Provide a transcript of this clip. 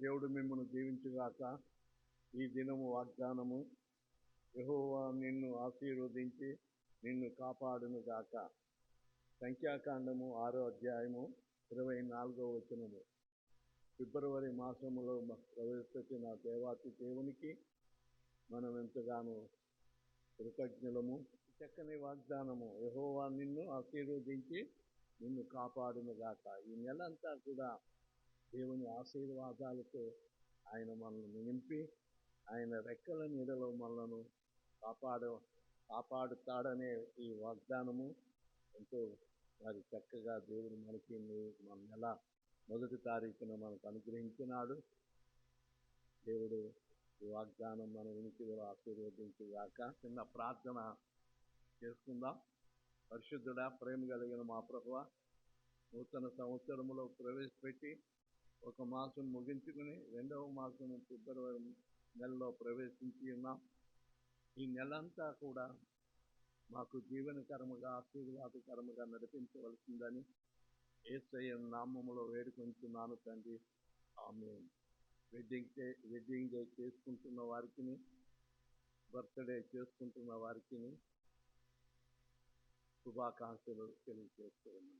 దేవుడు మిమ్మల్ని దీవించుగాక. ఈ దినము వాగ్దానము, యెహోవా నిన్ను ఆశీర్వదించి నిన్ను కాపాడును గాక. సంఖ్యాకాండము 6వ అధ్యాయము 24వ వచనము. ఫిబ్రవరి మాసములో ప్రవేశించిన దేవాతి దేవునికి మనం ఎంతగానో కృతజ్ఞులము. చక్కని వాగ్దానము, యెహోవా నిన్ను ఆశీర్వదించి నిన్ను కాపాడును గాక. ఈ నెలంతా కూడా దేవుని ఆశీర్వాదాలతో ఆయన మనల్ని నింపి ఆయన రెక్కల నీడలో మనలను కాపాడుతాడనే ఈ వాగ్దానము ఎంతో మరి చక్కగా దేవుడు మనకి మన నెల 1వ తారీఖున మనకు అనుగ్రహించినాడు. దేవుడు ఈ వాగ్దానం మన వినికిడిలో ఆశీర్వదించుగాక. చిన్న ప్రార్థన చేసుకుందాం. పరిశుద్ధుడా, ప్రేమ కలిగిన మా ప్రభువా, నూతన సంవత్సరంలో ప్రవేశపెట్టి ఒక మాసం ముగించుకుని 2వ మాసం ఫిబ్రవరి నెలలో ప్రవేశించి ఉన్నాం. ఈ నెలంతా కూడా మాకు జీవనకరముగా ఆశీర్వాదకరముగా నడిపించవలసిందని యేసయ్య నామములో వేడుకొంచున్నాను తండ్రి. ఆమేన్. వెడ్డింగ్ డే చేసుకుంటున్న వారికి, బర్త్డే చేసుకుంటున్న వారికి శుభాకాంక్షలు తెలియజేస్తున్నాను.